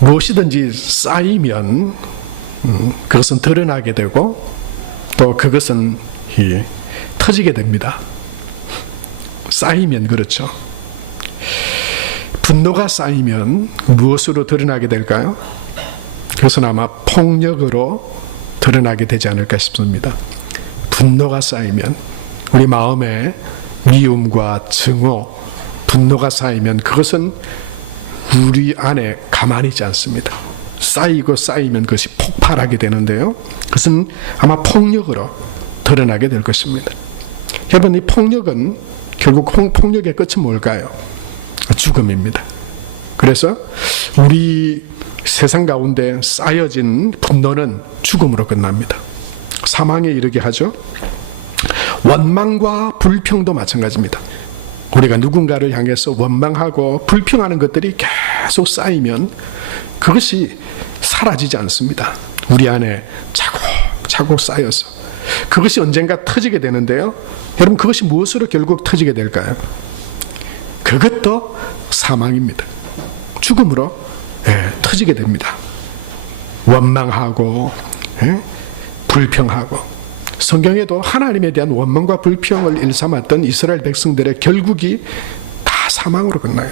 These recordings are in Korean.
무엇이든지 쌓이면 그것은 드러나게 되고 또 그것은 터지게 됩니다. 쌓이면 그렇죠. 분노가 쌓이면 무엇으로 드러나게 될까요? 그것은 아마 폭력으로 드러나게 되지 않을까 싶습니다. 분노가 쌓이면 우리 마음에 미움과 증오, 분노가 쌓이면 그것은 우리 안에 가만히 있지 않습니다. 쌓이고 쌓이면 그것이 폭발하게 되는데요. 그것은 아마 폭력으로 드러나게 될 것입니다. 여러분, 이 폭력은 결국 폭력의 끝은 뭘까요? 죽음입니다. 그래서 우리 세상 가운데 쌓여진 분노는 죽음으로 끝납니다. 사망에 이르게 하죠. 원망과 불평도 마찬가지입니다. 우리가 누군가를 향해서 원망하고 불평하는 것들이 계속 쌓이면 그것이 사라지지 않습니다. 우리 안에 차곡차곡 쌓여서 그것이 언젠가 터지게 되는데요. 여러분, 그것이 무엇으로 결국 터지게 될까요? 그것도 사망입니다. 죽음으로 터지게 됩니다. 원망하고 불평하고, 성경에도 하나님에 대한 원망과 불평을 일삼았던 이스라엘 백성들의 결국이 다 사망으로 끝나요.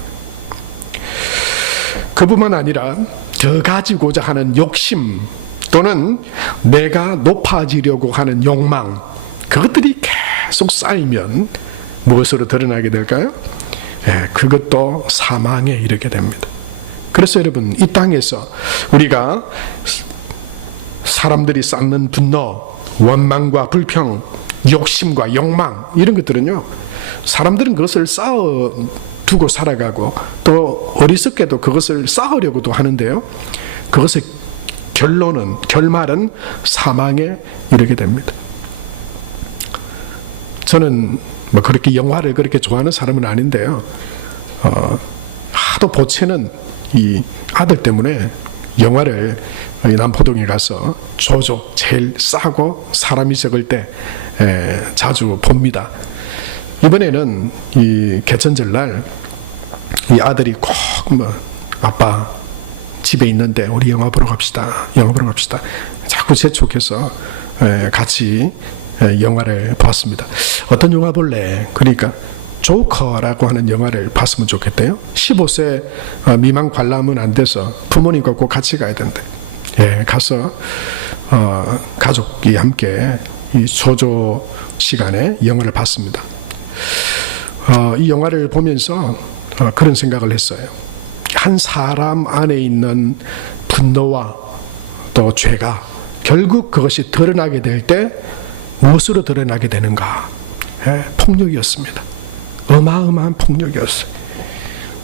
그뿐만 아니라 더 가지고자 하는 욕심 또는 내가 높아지려고 하는 욕망, 그것들이 계속 쌓이면 무엇으로 드러나게 될까요? 그것도 사망에 이르게 됩니다. 그래서 여러분, 이 땅에서 우리가 사람들이 쌓는 분노, 원망과 불평, 욕심과 욕망, 이런 것들은요, 사람들은 그것을 쌓아두고 살아가고 또 어리석게도 그것을 쌓으려고도 하는데요, 그것의 결말은 사망에 이르게 됩니다. 저는 그렇게 영화를 그렇게 좋아하는 사람은 아닌데요, 하도 보채는 이 아들 때문에 영화를 남포동에 가서 조조 제일 싸고 사람이 적을 때 자주 봅니다. 이번에는 이 개천절날 이 아들이 꼭 아빠 집에 있는데 우리 영화 보러 갑시다, 영화 보러 갑시다, 자꾸 재촉해서 같이 영화를 봤습니다. 어떤 영화 볼래? 그러니까 조커라고 하는 영화를 봤으면 좋겠대요. 15세 미만 관람은 안 돼서 부모님과 꼭 같이 가야 된대. 가서 가족이 함께 이 조조 시간에 영화를 봤습니다. 이 영화를 보면서 그런 생각을 했어요. 한 사람 안에 있는 분노와 또 죄가 결국 그것이 드러나게 될 때 무엇으로 드러나게 되는가? 폭력이었습니다. 어마어마한 폭력이었어요.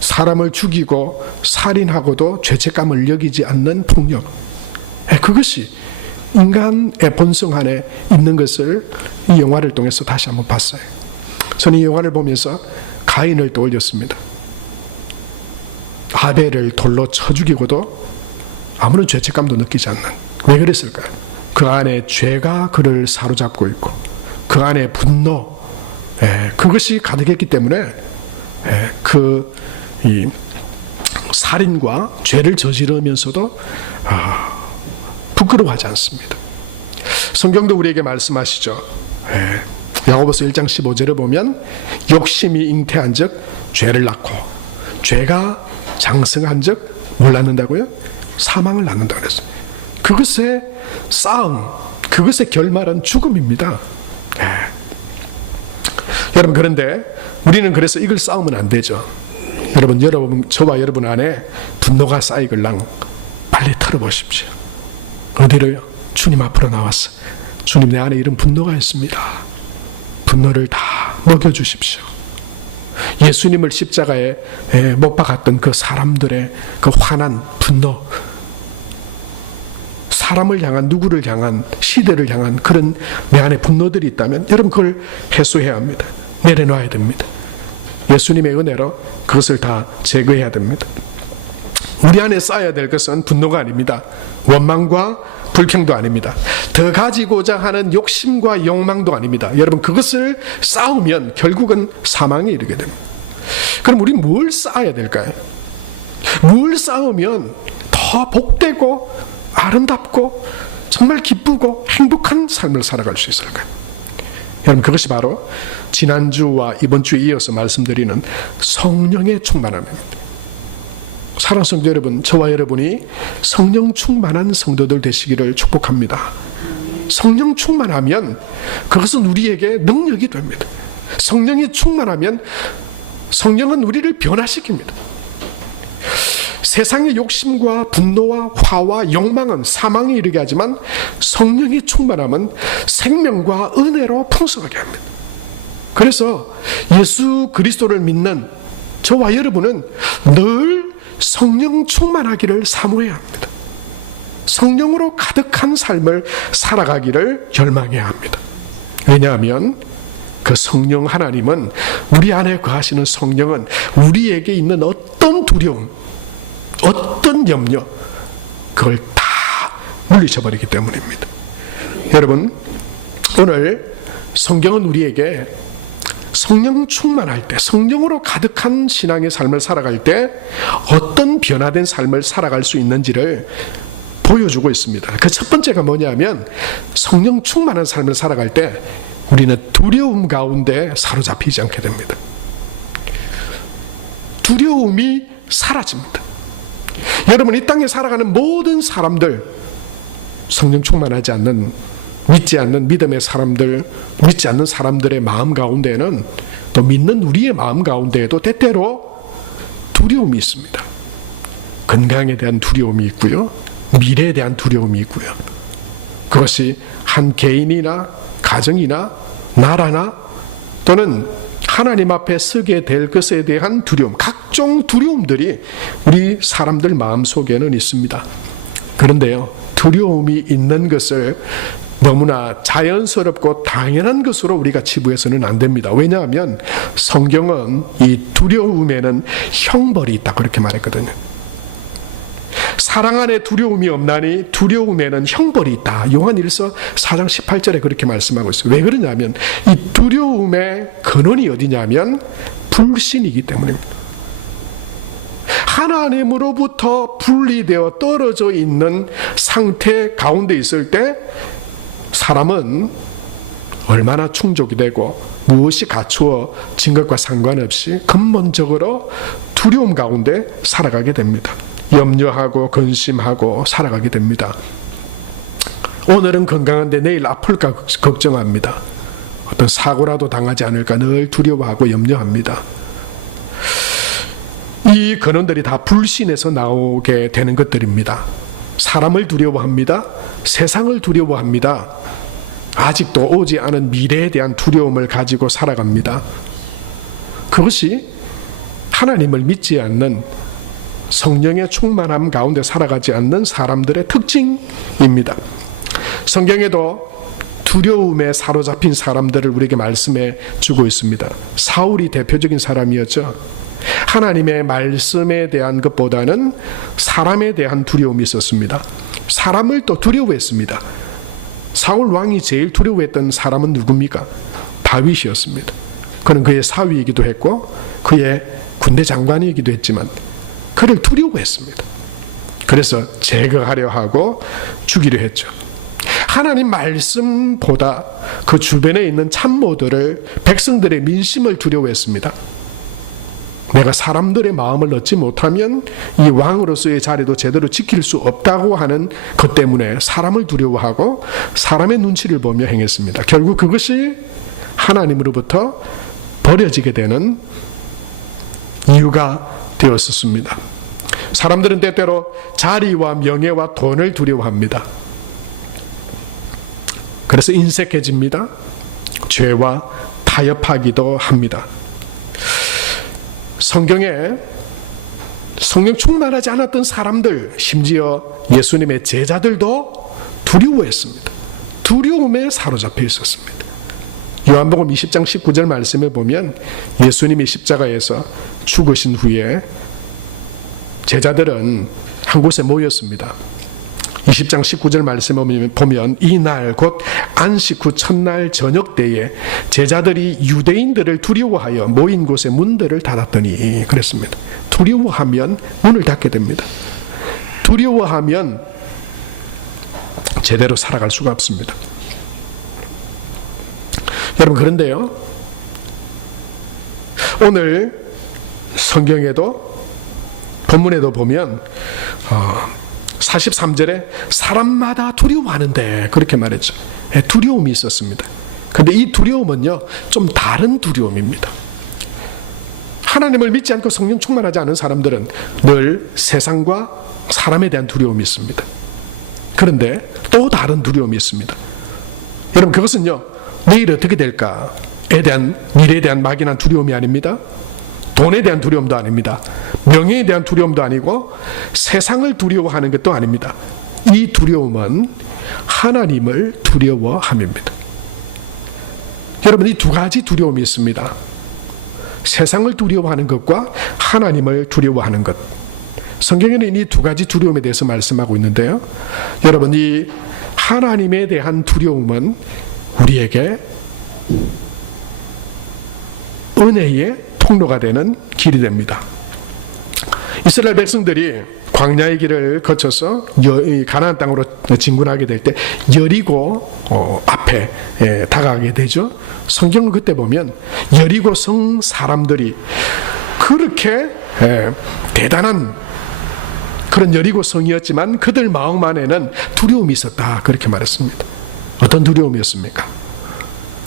사람을 죽이고 살인하고도 죄책감을 여기지 않는 폭력. 그것이 인간의 본성 안에 있는 것을 이 영화를 통해서 다시 한번 봤어요. 저는 이 영화를 보면서 가인을 떠올렸습니다. 아벨을 돌로 쳐 죽이고도 아무런 죄책감도 느끼지 않는. 왜 그랬을까요? 그 안에 죄가 그를 사로잡고 있고 그 안에 분노, 그것이 가득했기 때문에 이 살인과 죄를 저지르면서도 부끄러워하지 않습니다. 성경도 우리에게 말씀하시죠. 야고보서 1장 15절을 보면 욕심이 잉태한 즉 죄를 낳고 죄가 장성한 즉 뭘 낳는다고요? 사망을 낳는다고 그랬어요. 그것의 싸움, 그것의 결말은 죽음입니다. 여러분, 그런데 우리는 그래서 이걸 싸우면 안 되죠. 여러분, 저와 여러분 안에 분노가 쌓이걸랑 빨리 털어보십시오. 어디로요? 주님 앞으로 나와서 주님, 내 안에 이런 분노가 있습니다. 분노를 다 먹여주십시오. 예수님을 십자가에 못 박았던 그 사람들의 그 화난 분노, 사람을 향한, 누구를 향한, 시대를 향한 그런 내 안에 분노들이 있다면 여러분 그걸 해소해야 합니다. 내려놔야 됩니다. 예수님의 은혜로 그것을 다 제거해야 됩니다. 우리 안에 쌓여야 될 것은 분노가 아닙니다. 원망과 불평도 아닙니다. 더 가지고자 하는 욕심과 욕망도 아닙니다. 여러분, 그것을 쌓으면 결국은 사망에 이르게 됩니다. 그럼 우리 뭘 쌓아야 될까요? 뭘 쌓으면 더 더 복되고 아름답고 정말 기쁘고 행복한 삶을 살아갈 수 있을까요? 여러분, 그것이 바로 지난주와 이번 주에 이어서 말씀드리는 성령의 충만함입니다. 사랑하는 성도 여러분, 저와 여러분이 성령 충만한 성도들 되시기를 축복합니다. 성령 충만하면 그것은 우리에게 능력이 됩니다. 성령이 충만하면 성령은 우리를 변화시킵니다. 세상의 욕심과 분노와 화와 욕망은 사망에 이르게 하지만 성령이 충만하면 생명과 은혜로 풍성하게 합니다. 그래서 예수 그리스도를 믿는 저와 여러분은 늘 성령 충만하기를 사모해야 합니다. 성령으로 가득한 삶을 살아가기를 열망해야 합니다. 왜냐하면 그 성령 하나님은, 우리 안에 거하시는 성령은 우리에게 있는 어떤 두려움, 어떤 염려, 그걸 다 물리쳐버리기 때문입니다. 여러분, 오늘 성경은 우리에게 성령 충만할 때, 성령으로 가득한 신앙의 삶을 살아갈 때 어떤 변화된 삶을 살아갈 수 있는지를 보여주고 있습니다. 그 첫 번째가 뭐냐면, 성령 충만한 삶을 살아갈 때 우리는 두려움 가운데 사로잡히지 않게 됩니다. 두려움이 사라집니다. 여러분, 이 땅에 살아가는 모든 사람들, 성령 충만하지 않는, 믿지 않는 믿음의 사람들, 믿지 않는 사람들의 마음 가운데에는, 또 믿는 우리의 마음 가운데에도 때때로 두려움이 있습니다. 건강에 대한 두려움이 있고요, 미래에 대한 두려움이 있고요. 그것이 한 개인이나 가정이나 나라나 또는 하나님 앞에 서게 될 것에 대한 두려움, 각종 두려움들이 우리 사람들 마음속에는 있습니다. 그런데요, 두려움이 있는 것을 너무나 자연스럽고 당연한 것으로 우리가 치부해서는 안 됩니다. 왜냐하면 성경은 이 두려움에는 형벌이 있다, 그렇게 말했거든요. 사랑 안에 두려움이 없나니 두려움에는 형벌이 있다. 요한 1서 4장 18절에 그렇게 말씀하고 있어요. 왜 그러냐면 이 두려움의 근원이 어디냐면 불신이기 때문입니다. 하나님으로부터 분리되어 떨어져 있는 상태 가운데 있을 때 사람은 얼마나 충족이 되고 무엇이 갖추어진 것과 상관없이 근본적으로 두려움 가운데 살아가게 됩니다. 염려하고 근심하고 살아가게 됩니다. 오늘은 건강한데 내일 아플까 걱정합니다. 어떤 사고라도 당하지 않을까 늘 두려워하고 염려합니다. 이 근원들이 다 불신에서 나오게 되는 것들입니다. 사람을 두려워합니다. 세상을 두려워합니다. 아직도 오지 않은 미래에 대한 두려움을 가지고 살아갑니다. 그것이 하나님을 믿지 않는, 성령의 충만함 가운데 살아가지 않는 사람들의 특징입니다. 성경에도 두려움에 사로잡힌 사람들을 우리에게 말씀해 주고 있습니다. 사울이 대표적인 사람이었죠. 하나님의 말씀에 대한 것보다는 사람에 대한 두려움이 있었습니다. 사람을 또 두려워했습니다. 사울 왕이 제일 두려워했던 사람은 누굽니까? 다윗이었습니다. 그는 그의 사위이기도 했고 그의 군대 장관이기도 했지만 그를 두려워했습니다. 그래서 제거하려 하고 죽이려 했죠. 하나님 말씀보다 그 주변에 있는 참모들을, 백성들의 민심을 두려워했습니다. 내가 사람들의 마음을 얻지 못하면 이 왕으로서의 자리도 제대로 지킬 수 없다고 하는 것 때문에 사람을 두려워하고 사람의 눈치를 보며 행했습니다. 결국 그것이 하나님으로부터 버려지게 되는 이유가 되었었습니다. 사람들은 때때로 자리와 명예와 돈을 두려워합니다. 그래서 인색해집니다. 죄와 타협하기도 합니다. 성경에 성령 충만하지 않았던 사람들, 심지어 예수님의 제자들도 두려워했습니다. 두려움에 사로잡혀 있었습니다. 요한복음 20장 19절 말씀에 보면 예수님이 십자가에서 죽으신 후에 제자들은 한 곳에 모였습니다. 20장 19절 말씀을 보면 이날 곧 안식 후 첫날 저녁 때에 제자들이 유대인들을 두려워하여 모인 곳의 문들을 닫았더니 그랬습니다. 두려워하면 문을 닫게 됩니다. 두려워하면 제대로 살아갈 수가 없습니다. 여러분, 그런데요, 오늘 성경에도 본문에도 보면 43절에 사람마다 두려워하는데 그렇게 말했죠. 두려움이 있었습니다. 근데 이 두려움은요, 좀 다른 두려움입니다. 하나님을 믿지 않고 성령 충만하지 않은 사람들은 늘 세상과 사람에 대한 두려움이 있습니다. 그런데 또 다른 두려움이 있습니다. 여러분, 그것은요, 내일 어떻게 될까에 대한, 미래에 대한 막연한 두려움이 아닙니다. 돈에 대한 두려움도 아닙니다. 명예에 대한 두려움도 아니고 세상을 두려워하는 것도 아닙니다. 이 두려움은 하나님을 두려워함입니다. 여러분, 이 두 가지 두려움이 있습니다. 세상을 두려워하는 것과 하나님을 두려워하는 것. 성경에는 이 두 가지 두려움에 대해서 말씀하고 있는데요, 여러분, 이 하나님에 대한 두려움은 우리에게 은혜의 통로가 되는 길이 됩니다. 이스라엘 백성들이 광야의 길을 거쳐서 가나안 땅으로 진군하게 될 때 여리고 앞에 다가가게 되죠. 성경을 그때 보면 여리고 성 사람들이 그렇게 대단한 그런 여리고 성이었지만 그들 마음 안에는 두려움이 있었다, 그렇게 말했습니다. 어떤 두려움이었습니까?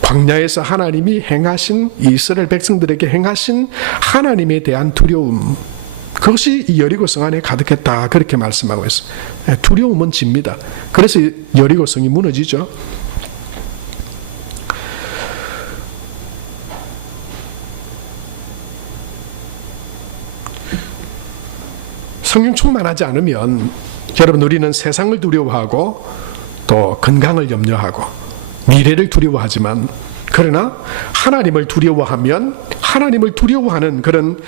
광야에서 하나님이 행하신, 이스라엘 백성들에게 행하신 하나님에 대한 두려움, 그것이 이 여리고 성 안에 가득했다, 그렇게 말씀하고 있어요. 두려움은 집니다. 그래서 여리고 성이 무너지죠. 성령 충만하지 않으면 여러분, 우리는 세상을 두려워하고 또 건강을 염려하고 미래를 두려워하지만, 그러나 하나님을 두려워하면 하나님을 두려워하는 그런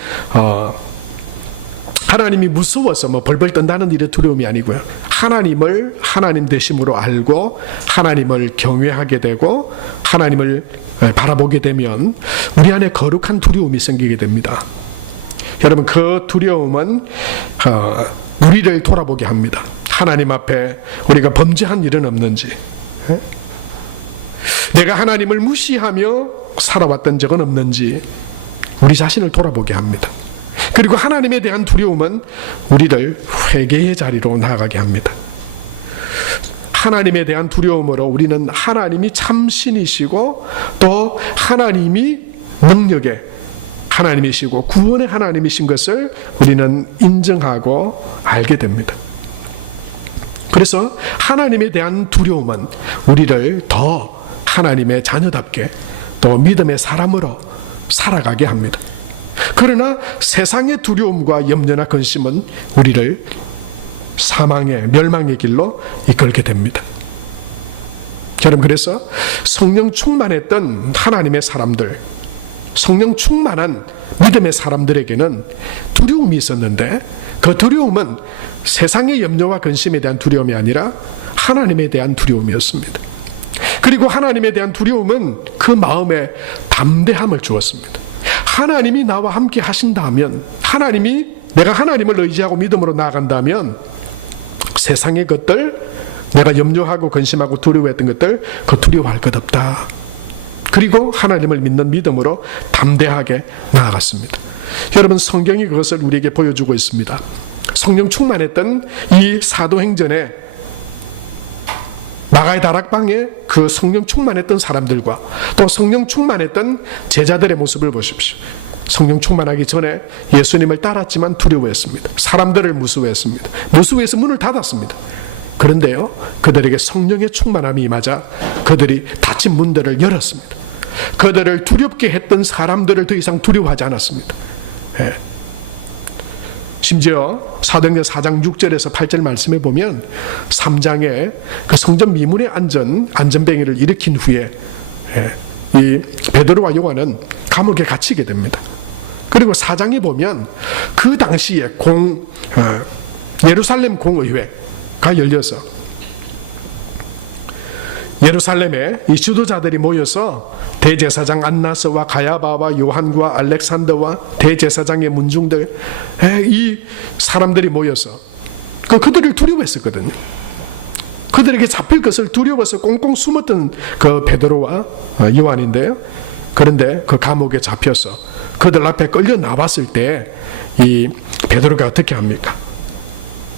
하나님이 무서워서 벌벌 떤다는 일의 두려움이 아니고요, 하나님을 하나님 되심으로 알고 하나님을 경외하게 되고 하나님을 바라보게 되면 우리 안에 거룩한 두려움이 생기게 됩니다. 여러분, 그 두려움은 우리를 돌아보게 합니다. 하나님 앞에 우리가 범죄한 일은 없는지, 내가 하나님을 무시하며 살아왔던 적은 없는지 우리 자신을 돌아보게 합니다. 그리고 하나님에 대한 두려움은 우리를 회개의 자리로 나아가게 합니다. 하나님에 대한 두려움으로 우리는 하나님이 참 신이시고 또 하나님이 능력의 하나님이시고 구원의 하나님이신 것을 우리는 인정하고 알게 됩니다. 그래서 하나님에 대한 두려움은 우리를 더 하나님의 자녀답게 또 믿음의 사람으로 살아가게 합니다. 그러나 세상의 두려움과 염려나 근심은 우리를 사망의, 멸망의 길로 이끌게 됩니다. 여러분, 그래서 성령 충만했던 하나님의 사람들, 성령 충만한 믿음의 사람들에게는 두려움이 있었는데 그 두려움은 세상의 염려와 근심에 대한 두려움이 아니라 하나님에 대한 두려움이었습니다. 그리고 하나님에 대한 두려움은 그 마음에 담대함을 주었습니다. 하나님이 나와 함께 하신다면, 내가 하나님을 의지하고 믿음으로 나아간다면 세상의 것들, 내가 염려하고 근심하고 두려워했던 것들, 그 두려워할 것 없다. 그리고 하나님을 믿는 믿음으로 담대하게 나아갔습니다. 여러분, 성경이 그것을 우리에게 보여주고 있습니다. 성령 충만했던 이 사도행전에 마가의 다락방에 그 성령 충만했던 사람들과 또 성령 충만했던 제자들의 모습을 보십시오. 성령 충만하기 전에 예수님을 따랐지만 두려워했습니다. 사람들을 무수해했습니다. 무수해서 문을 닫았습니다. 그런데요, 그들에게 성령의 충만함이 임하자 그들이 닫힌 문들을 열었습니다. 그들을 두렵게 했던 사람들을 더 이상 두려워하지 않았습니다. 심지어 사도행전 4장 6절에서 8절 말씀에 보면 3장에 그 성전 미문의 안전뱅이를 일으킨 후에 이 베드로와 요한은 감옥에 갇히게 됩니다. 그리고 4장에 보면 그 당시에 예루살렘 공의회가 열려서 예루살렘에 이 지도자들이 모여서 대제사장 안나스와 가야바와 요한과 알렉산더와 대제사장의 문중들, 이 사람들이 모여서 그들을 두려워했었거든요. 그들에게 잡힐 것을 두려워서 꽁꽁 숨었던 그 베드로와 요한인데요. 그런데 그 감옥에 잡혀서 그들 앞에 끌려 나왔을 때 이 베드로가 어떻게 합니까?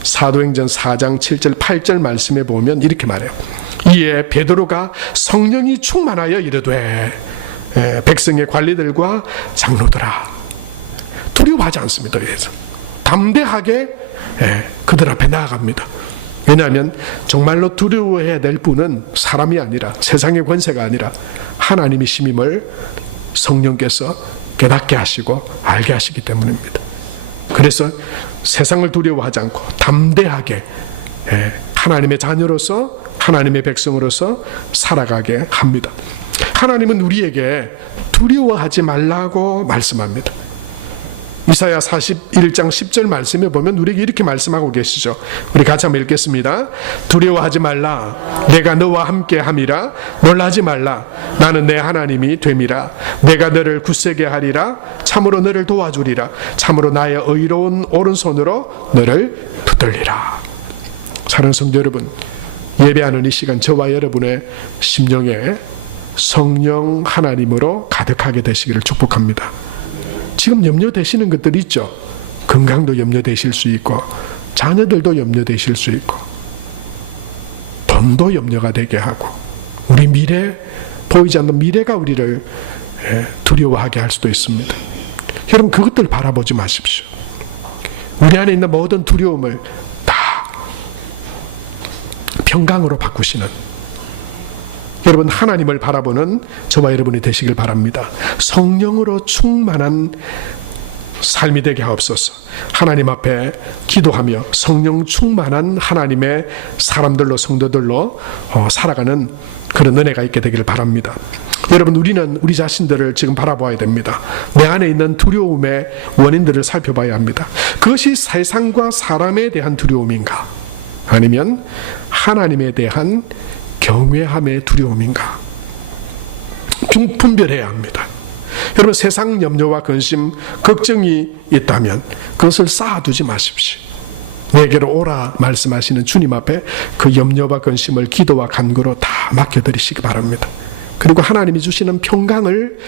사도행전 4장 7절 8절 말씀에 보면 이렇게 말해요. 이에 베드로가 성령이 충만하여 이르되 백성의 관리들과 장로들아, 두려워하지 않습니다. 그래서 담대하게 그들 앞에 나아갑니다. 왜냐하면 정말로 두려워해야 될 분은 사람이 아니라, 세상의 권세가 아니라 하나님의 심임을 성령께서 깨닫게 하시고 알게 하시기 때문입니다. 그래서 세상을 두려워하지 않고 담대하게 하나님의 자녀로서, 하나님의 백성으로서 살아가게 합니다. 하나님은 우리에게 두려워하지 말라고 말씀합니다. 이사야 41장 10절 말씀에 보면 우리에게 이렇게 말씀하고 계시죠. 우리 같이 한번 읽겠습니다. 두려워하지 말라. 내가 너와 함께 함이라. 놀라지 말라. 나는 내 하나님이 됨이라. 내가 너를 굳세게 하리라. 참으로 너를 도와주리라. 참으로 나의 의로운 오른손으로 너를 붙들리라. 사랑하는 성도 여러분, 예배하는 이 시간 저와 여러분의 심령에 성령 하나님으로 가득하게 되시기를 축복합니다. 지금 염려되시는 것들이 있죠. 건강도 염려되실 수 있고, 자녀들도 염려되실 수 있고, 돈도 염려가 되게 하고, 우리 미래, 보이지 않는 미래가 우리를 두려워하게 할 수도 있습니다. 여러분, 그것들 바라보지 마십시오. 우리 안에 있는 모든 두려움을 다 평강으로 바꾸시는, 여러분 하나님을 바라보는 저와 여러분이 되시길 바랍니다. 성령으로 충만한 삶이 되게 하옵소서. 하나님 앞에 기도하며 성령 충만한 하나님의 사람들로, 성도들로 살아가는 그런 은혜가 있게 되기를 바랍니다. 여러분, 우리는 우리 자신들을 지금 바라봐야 됩니다. 내 안에 있는 두려움의 원인들을 살펴봐야 합니다. 그것이 세상과 사람에 대한 두려움인가, 아니면 하나님에 대한 경외함의 두려움인가, 분별해야 합니다. 여러분, 세상 염려와 근심, 걱정이 있다면 그것을 쌓아두지 마십시오. 내게로 오라 말씀하시는 주님 앞에 그 염려와 근심을 기도와 간구로 다 맡겨드리시기 바랍니다. 그리고 하나님이 주시는 평강을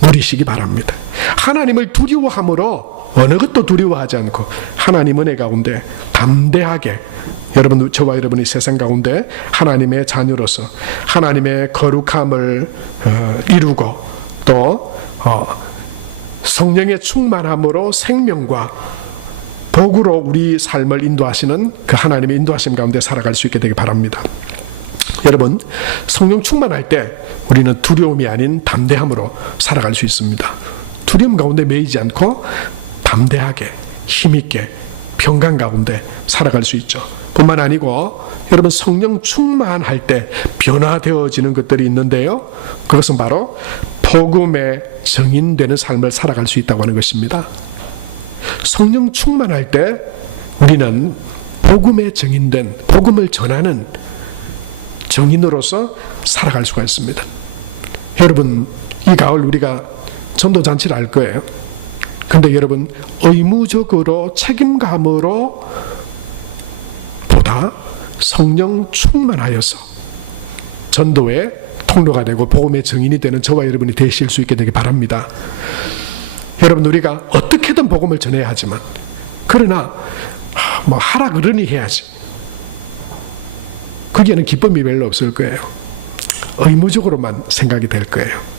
누리시기 바랍니다. 하나님을 두려워함으로 어느 것도 두려워하지 않고 하나님 은혜 가운데 담대하게, 여러분, 저와 여러분이 세상 가운데 하나님의 자녀로서 하나님의 거룩함을 이루고 또 성령의 충만함으로 생명과 복으로 우리 삶을 인도하시는 그 하나님의 인도하심 가운데 살아갈 수 있게 되기 바랍니다. 여러분, 성령 충만할 때 우리는 두려움이 아닌 담대함으로 살아갈 수 있습니다. 두려움 가운데 매이지 않고 담대하게, 힘있게, 평강 가운데 살아갈 수 있죠. 뿐만 아니고 여러분, 성령 충만할 때 변화되어지는 것들이 있는데요, 그것은 바로 복음의 증인되는 삶을 살아갈 수 있다고 하는 것입니다. 성령 충만할 때 우리는 복음의 증인된, 복음을 전하는 증인으로서 살아갈 수가 있습니다. 여러분, 이 가을 우리가 전도잔치를 할 거예요. 근데 여러분, 의무적으로 책임감으로 보다 성령 충만하여서 전도의 통로가 되고 복음의 증인이 되는 저와 여러분이 되실 수 있게 되기 바랍니다. 여러분, 우리가 어떻게든 복음을 전해야 하지만, 그러나 하라 그러니 해야지, 거기에는 기쁨이 별로 없을 거예요. 의무적으로만 생각이 될 거예요.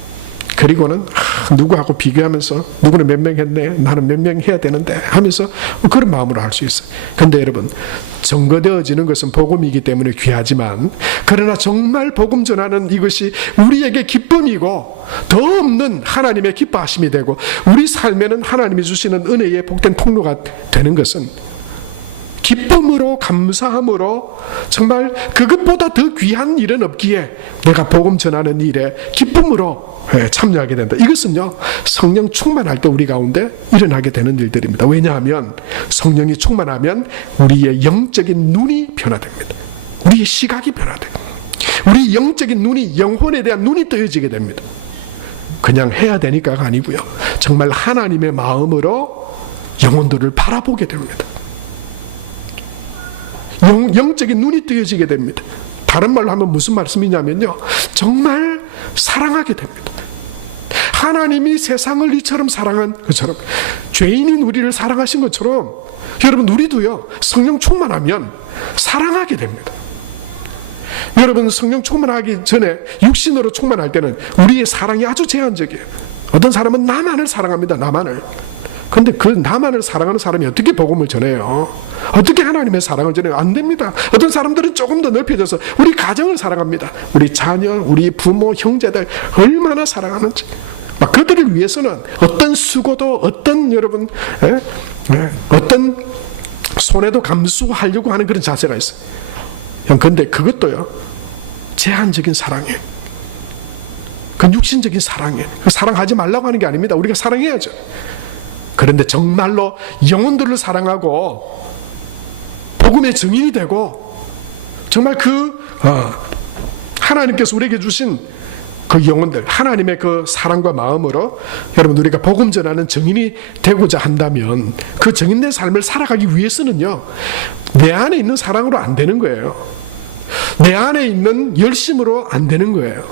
그리고는 누구하고 비교하면서 누구는 몇 명 했네, 나는 몇 명 해야 되는데 하면서 그런 마음으로 할 수 있어요. 그런데 여러분, 증거되어지는 것은 복음이기 때문에 귀하지만, 그러나 정말 복음 전하는 이것이 우리에게 기쁨이고 더 없는 하나님의 기뻐하심이 되고 우리 삶에는 하나님이 주시는 은혜의 복된 통로가 되는 것은 기쁨으로, 감사함으로, 정말 그것보다 더 귀한 일은 없기에 내가 복음 전하는 일에 기쁨으로 참여하게 된다. 이것은요, 성령 충만할 때 우리 가운데 일어나게 되는 일들입니다. 왜냐하면 성령이 충만하면 우리의 영적인 눈이 변화됩니다. 우리의 시각이 변화됩니다. 우리 영적인 눈이, 영혼에 대한 눈이 뜨여지게 됩니다. 그냥 해야 되니까가 아니고요, 정말 하나님의 마음으로 영혼들을 바라보게 됩니다. 영적인 눈이 뜨여지게 됩니다. 다른 말로 하면 무슨 말씀이냐면요, 정말 사랑하게 됩니다. 하나님이 세상을 이처럼 사랑한 것처럼, 죄인인 우리를 사랑하신 것처럼 여러분 우리도요, 성령 충만하면 사랑하게 됩니다. 여러분, 성령 충만하기 전에 육신으로 충만할 때는 우리의 사랑이 아주 제한적이에요. 어떤 사람은 나만을 사랑합니다. 나만을. 근데 그 나만을 사랑하는 사람이 어떻게 복음을 전해요? 어떻게 하나님의 사랑을 전해요? 안 됩니다. 어떤 사람들은 조금 더 넓혀져서 우리 가정을 사랑합니다. 우리 자녀, 우리 부모, 형제들 얼마나 사랑하는지. 막 그들을 위해서는 어떤 수고도, 어떤 여러분, 어떤 손해도 감수하려고 하는 그런 자세가 있어요. 근데 그것도요, 제한적인 사랑이에요. 그건 육신적인 사랑이에요. 사랑하지 말라고 하는 게 아닙니다. 우리가 사랑해야죠. 그런데 정말로 영혼들을 사랑하고 복음의 증인이 되고 정말 하나님께서 우리에게 주신 그 영혼들, 하나님의 그 사랑과 마음으로 여러분 우리가 복음 전하는 증인이 되고자 한다면 그 증인된 삶을 살아가기 위해서는요, 내 안에 있는 사랑으로 안 되는 거예요. 내 안에 있는 열심으로 안 되는 거예요.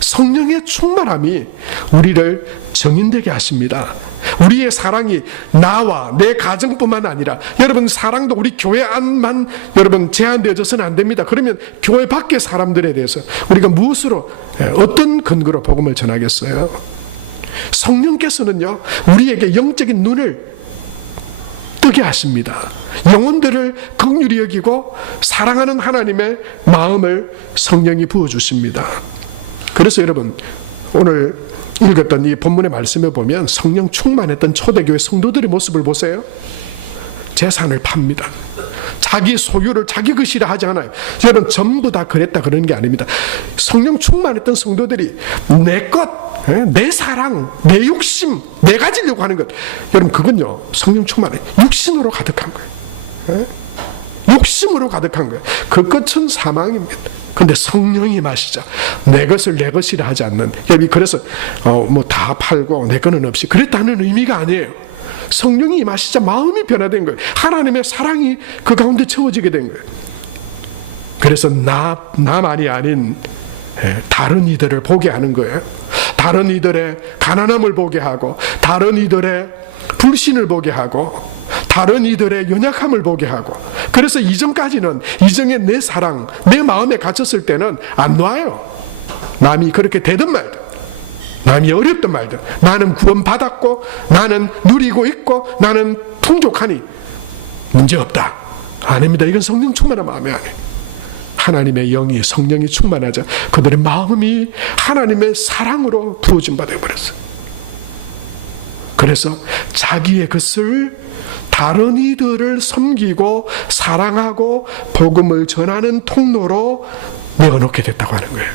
성령의 충만함이 우리를 증인되게 하십니다. 우리의 사랑이 나와 내 가정뿐만 아니라 여러분 사랑도 우리 교회 안만 여러분 제한되어져서는 안 됩니다. 그러면 교회 밖의 사람들에 대해서 우리가 무엇으로, 어떤 근거로 복음을 전하겠어요? 성령께서는요, 우리에게 영적인 눈을 뜨게 하십니다. 영혼들을 긍휼히 여기고 사랑하는 하나님의 마음을 성령이 부어주십니다. 그래서 여러분 오늘 읽었던 이 본문의 말씀에 보면 성령 충만했던 초대교회 성도들의 모습을 보세요. 재산을 팝니다. 자기 소유를 자기 것이라 하지 않아요. 여러분 전부 다 그랬다 그러는 게 아닙니다. 성령 충만했던 성도들이 내 것, 내 사랑, 내 욕심, 내 가지려고 하는 것, 여러분 그건요 성령 충만해 육신으로 가득한 거예요. 욕심으로 가득한 거예요. 그 끝은 사망입니다. 근데 성령이 마시자 내 것을 내 것이라 하지 않는, 그래서 뭐 다 팔고 내 거는 없이 그랬다는 의미가 아니에요. 성령이 마시자 마음이 변화된 거예요. 하나님의 사랑이 그 가운데 채워지게 된 거예요. 그래서 나만이 아닌 다른 이들을 보게 하는 거예요. 다른 이들의 가난함을 보게 하고, 다른 이들의 불신을 보게 하고, 다른 이들의 연약함을 보게 하고. 그래서 이전까지는 이전에 내 사랑, 내 마음에 갇혔을 때는 안 놔요. 남이 그렇게 되든 말든, 남이 어렵든 말든, 나는 구원받았고 나는 누리고 있고 나는 풍족하니 문제없다. 아닙니다. 이건 성령 충만한 마음이 아니에요. 하나님의 영이, 성령이 충만하자 그들의 마음이 하나님의 사랑으로 부어진 바 되어버렸어요. 그래서 자기의 것을 다른 이들을 섬기고 사랑하고 복음을 전하는 통로로 내어놓게 됐다고 하는 거예요.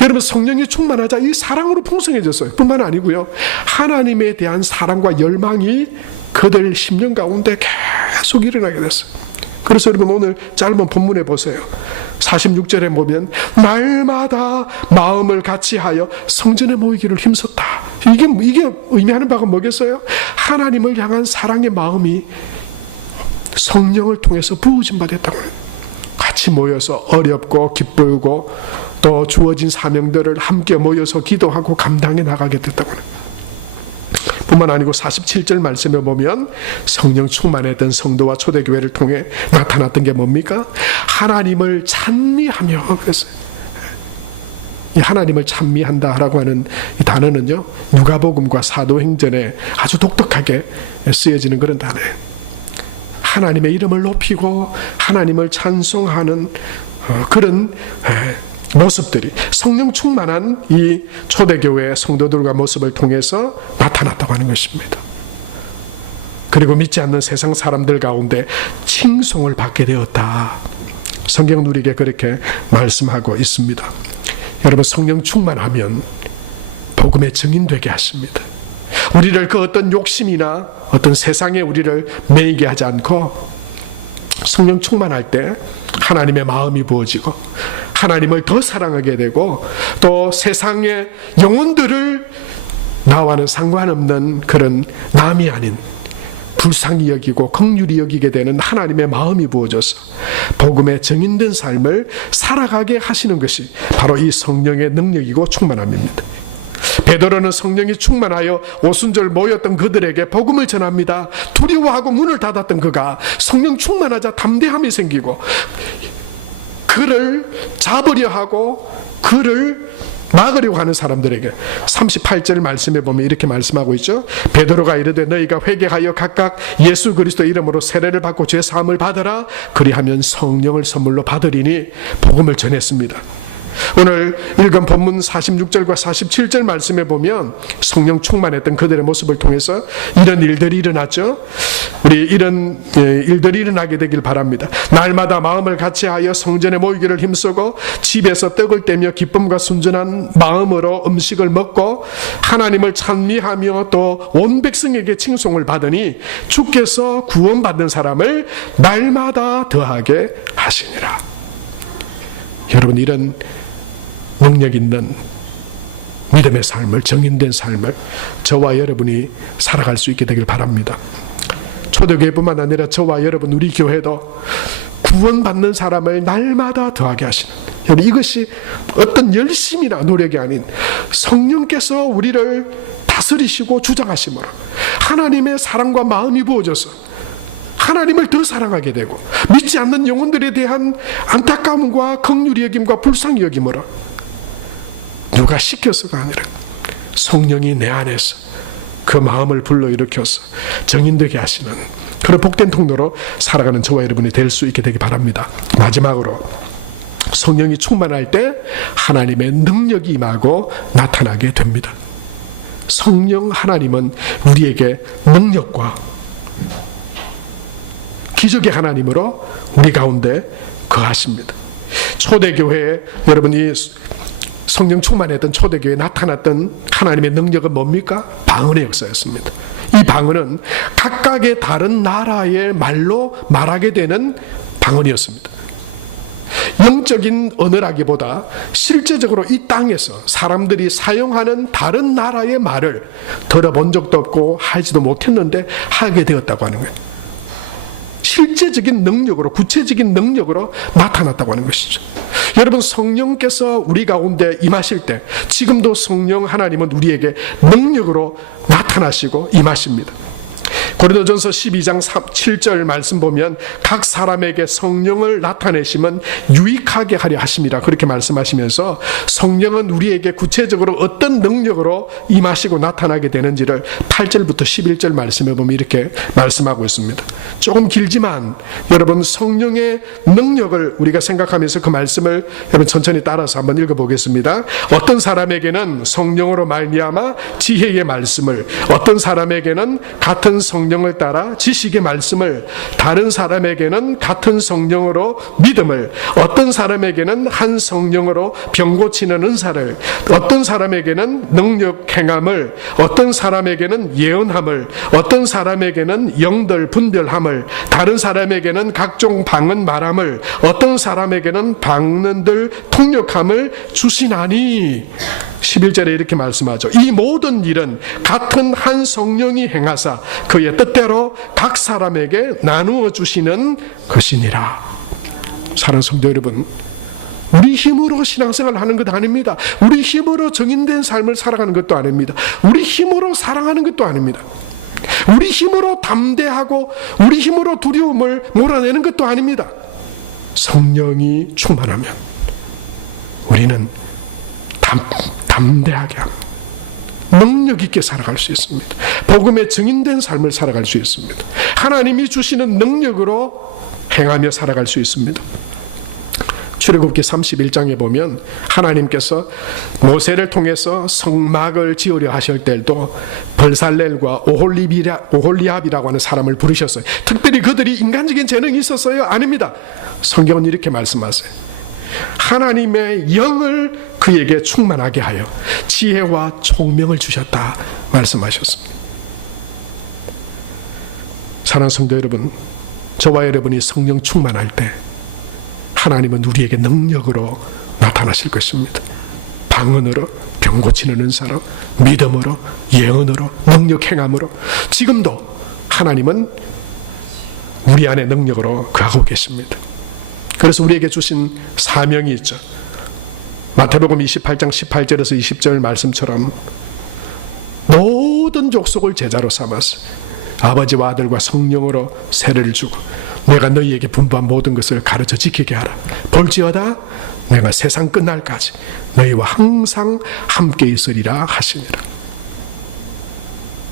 여러분 성령이 충만하자 이 사랑으로 풍성해졌어요. 뿐만 아니고요, 하나님에 대한 사랑과 열망이 그들 심령 가운데 계속 일어나게 됐어요. 그래서 여러분 오늘 짧은 본문에 보세요. 46절에 보면 날마다 마음을 같이하여 성전에 모이기를 힘썼다. 이게 의미하는 바가 뭐겠어요? 하나님을 향한 사랑의 마음이 성령을 통해서 부어진 바 됐다고 해요. 같이 모여서 어렵고 기쁘고 또 주어진 사명들을 함께 모여서 기도하고 감당해 나가게 됐다고 해요. 뿐만 아니고 47절 말씀에 보면 성령 충만했던 성도와 초대교회를 통해 나타났던 게 뭡니까? 하나님을 찬미하며 그랬어요. 이 하나님을 찬미한다라고 하는 이 단어는요, 누가복음과 사도행전에 아주 독특하게 쓰여지는 그런 단어예요. 하나님의 이름을 높이고 하나님을 찬송하는 그런 모습들이 성령 충만한 이 초대교회 성도들과 모습을 통해서 나타났다고 하는 것입니다. 그리고 믿지 않는 세상 사람들 가운데 칭송을 받게 되었다. 성경은 우리에게 그렇게 말씀하고 있습니다. 여러분 성령 충만하면 복음의 증인되게 하십니다. 우리를 그 어떤 욕심이나 어떤 세상에 우리를 매이게 하지 않고 성령 충만할 때 하나님의 마음이 부어지고 하나님을 더 사랑하게 되고 또 세상의 영혼들을 나와는 상관없는 그런 남이 아닌 불쌍히 여기고 긍휼히 여기게 되는 하나님의 마음이 부어져서 복음에 정인된 삶을 살아가게 하시는 것이 바로 이 성령의 능력이고 충만함입니다. 베드로는 성령이 충만하여 오순절 모였던 그들에게 복음을 전합니다. 두려워하고 문을 닫았던 그가 성령 충만하자 담대함이 생기고 그를 잡으려 하고 그를 막으려고 하는 사람들에게 38절 말씀에 보면 이렇게 말씀하고 있죠. 베드로가 이르되 너희가 회개하여 각각 예수 그리스도 이름으로 세례를 받고 죄 사함을 받으라. 그리하면 성령을 선물로 받으리니 복음을 전했습니다. 오늘 읽은 본문 46절과 47절 말씀에 보면 성령 충만했던 그들의 모습을 통해서 이런 일들이 일어났죠. 우리 이런 일들이 일어나게 되길 바랍니다. 날마다 마음을 같이하여 성전에 모이기를 힘쓰고 집에서 떡을 떼며 기쁨과 순전한 마음으로 음식을 먹고 하나님을 찬미하며 또 온 백성에게 칭송을 받으니 주께서 구원받는 사람을 날마다 더하게 하시니라. 여러분, 이런 능력 있는 믿음의 삶을, 정인된 삶을 저와 여러분이 살아갈 수 있게 되길 바랍니다. 초대교회뿐만 아니라 저와 여러분, 우리 교회도 구원받는 사람을 날마다 더하게 하시는, 여러분, 이것이 어떤 열심이나 노력이 아닌 성령께서 우리를 다스리시고 주장하심으로 하나님의 사랑과 마음이 부어져서 하나님을 더 사랑하게 되고 믿지 않는 영혼들에 대한 안타까움과 긍휼히 여김과 불쌍히 여김으로 누가 시켜서가 아니라 성령이 내 안에서 그 마음을 불러일으켜서 정인되게 하시는 그런 복된 통로로 살아가는 저와 여러분이 될 수 있게 되기 바랍니다. 마지막으로 성령이 충만할 때 하나님의 능력이 임하고 나타나게 됩니다. 성령 하나님은 우리에게 능력과 기적의 하나님으로 우리 가운데 거하십니다. 초대교회에 여러분이 성령 충만했던 초대교회에 나타났던 하나님의 능력은 뭡니까? 방언의 역사였습니다. 이 방언은 각각의 다른 나라의 말로 말하게 되는 방언이었습니다. 영적인 언어라기보다 실제적으로 이 땅에서 사람들이 사용하는 다른 나라의 말을 들어본 적도 없고 하지도 못했는데 하게 되었다고 하는 거예요. 실제적인 능력으로, 구체적인 능력으로 나타났다고 하는 것이죠. 여러분, 성령께서 우리 가운데 임하실 때 지금도 성령 하나님은 우리에게 능력으로 나타나시고 임하십니다. 고린도전서 12장 7절 말씀 보면 각 사람에게 성령을 나타내심은 유익하게 하려 하심이라 그렇게 말씀하시면서 성령은 우리에게 구체적으로 어떤 능력으로 임하시고 나타나게 되는지를 8절부터 11절 말씀에 보면 이렇게 말씀하고 있습니다. 조금 길지만 여러분, 성령의 능력을 우리가 생각하면서 그 말씀을 여러분 천천히 따라서 한번 읽어보겠습니다. 어떤 사람에게는 성령으로 말미암아 지혜의 말씀을, 어떤 사람에게는 같은 성령을 따라 지식의 말씀을, 다른 사람에게는 같은 성령으로 믿음을, 어떤 사람에게는 한 성령으로 병 고치는 은사를, 어떤 사람에게는 능력 행함을, 어떤 사람에게는 예언함을, 어떤 사람에게는 영들 분별함을, 다른 사람에게는 각종 방언 말함을, 어떤 사람에게는 방언들 통역함을 주시나니. 11절에 이렇게 말씀하죠. 이 모든 일은 같은 한 성령이 행하사 그의 뜻대로 각 사람에게 나누어 주시는 것이니라. 사랑하는 성도 여러분, 우리 힘으로 신앙생활을 하는 것 아닙니다. 우리 힘으로 정인된 삶을 살아가는 것도 아닙니다. 우리 힘으로 사랑하는 것도 아닙니다. 우리 힘으로 담대하고 우리 힘으로 두려움을 몰아내는 것도 아닙니다. 성령이 충만하면 우리는 담대하게 합니다. 능력 있게 살아갈 수 있습니다. 복음에 증인된 삶을 살아갈 수 있습니다. 하나님이 주시는 능력으로 행하며 살아갈 수 있습니다. 출애굽기 31장에 보면 하나님께서 모세를 통해서 성막을 지으려 하실 때도 벌살렐과 오홀리압이라고 하는 사람을 부르셨어요. 특별히 그들이 인간적인 재능이 있었어요? 아닙니다. 성경은 이렇게 말씀하세요. 하나님의 영을 그에게 충만하게 하여 지혜와 총명을 주셨다 말씀하셨습니다. 사랑하는 성도 여러분, 저와 여러분이 성령 충만할 때 하나님은 우리에게 능력으로 나타나실 것입니다. 방언으로, 병 고치는 은사로, 믿음으로, 예언으로, 능력 행함으로 지금도 하나님은 우리 안에 능력으로 거하고 계십니다. 그래서 우리에게 주신 사명이 있죠. 마태복음 28장 18절에서 20절 말씀처럼 모든 족속을 제자로 삼아서 아버지와 아들과 성령으로 세례를 주고 내가 너희에게 분부한 모든 것을 가르쳐 지키게 하라. 볼지어다 내가 세상 끝날까지 너희와 항상 함께 있으리라 하시니라.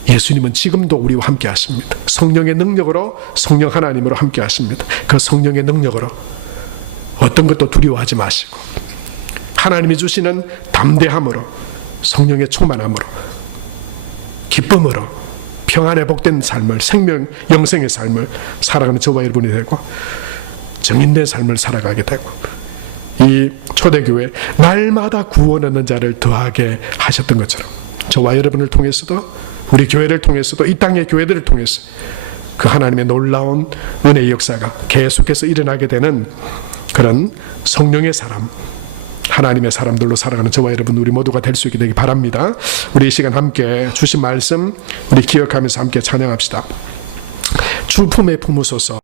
예수님은 지금도 우리와 함께 하십니다. 성령의 능력으로, 성령 하나님으로 함께 하십니다. 그 성령의 능력으로 어떤 것도 두려워하지 마시고 하나님이 주시는 담대함으로, 성령의 충만함으로, 기쁨으로 평안에 복된 삶을, 생명, 영생의 삶을 살아가는 저와 여러분이 되고 정인된 삶을 살아가게 되고 이 초대교회 날마다 구원 얻는 자를 더하게 하셨던 것처럼 저와 여러분을 통해서도, 우리 교회를 통해서도, 이 땅의 교회들을 통해서 그 하나님의 놀라운 은혜의 역사가 계속해서 일어나게 되는 그런 성령의 사람, 하나님의 사람들로 살아가는 저와 여러분 우리 모두가 될 수 있게 되기 바랍니다. 우리 이 시간 함께 주신 말씀 우리 기억하면서 함께 찬양합시다. 주 품에 품으소서.